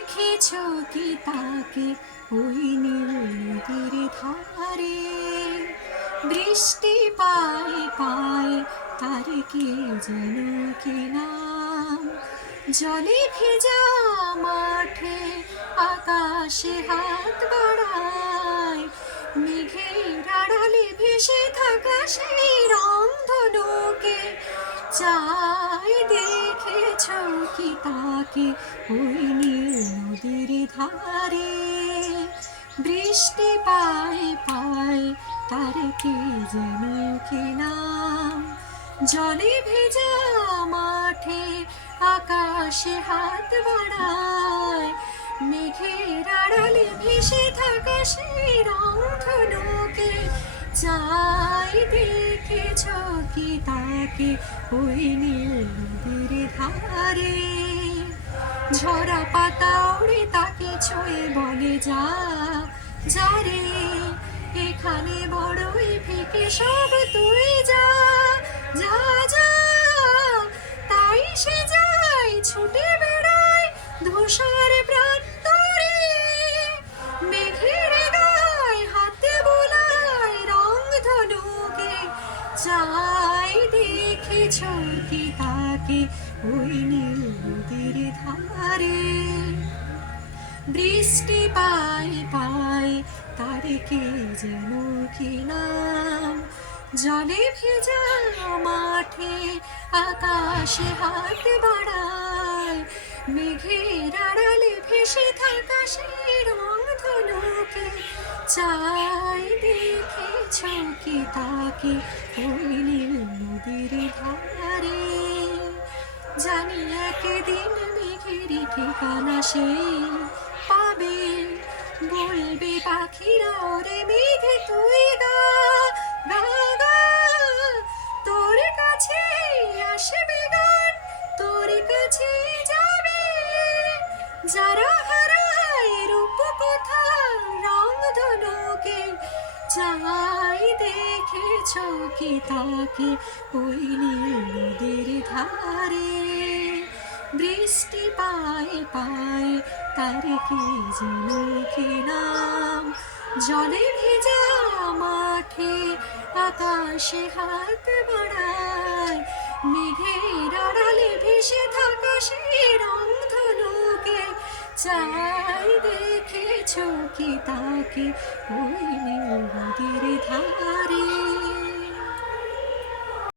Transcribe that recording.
দেখেছ কি তাকে? ওই নীল নদীর ধারে। বৃষ্টি পায়ে পায়ে তার কি যেন কি নাম? জলে ভেজা মাঠে আকাশে হাত বাড়ায়। মেঘের আড়ালে ভেসে থাকা সেই রংধনুকে চাই দেখেছ কি তাকে ওই নীল নদীর ধারে। বৃষ্টি পায় পায় তার কি যেন কি নাম? জলে ভেজা মাঠে আকাশে হাত বাড়ায়। মেঘের আড়ালে ভেসে থাকা সেই রংধনুকে চাই কি তাকে ওই নীল নদীর ধারে। ঝরা পাতা উড়ে তাকে ছুঁয়ে বলে যা যারে এখানে বড়ই ফিকে সব তুই যা যা। চাই দেখেছ কি তাকে ওই নীল নদীর ধারে। বৃষ্টি পায় পায় তার যেন কি নাম? জলে ভেজা মাঠে আকাশে হাত বাড়ায়। মেঘের আড়ালে ভেসে থাকা সেই ধনুকে চাই দেখে কি তাকে ওই নদীর ধারে। জানি একদিন মেঘের ঠিকানা সে পাবে, বলবে পাখিরা ওরে মেঘে তুই কি তাকে ওই নদীর ধারে। বৃষ্টি পায় পায় তার কি নাম। জলে ভেজা মাঠে আকাশে হাত বাড়ায়। মেঘের আড়ালে ভেসে থাকা সেই রং ধনুকে চাই দেখেছ কি তাকে ওই নদীর ধারে।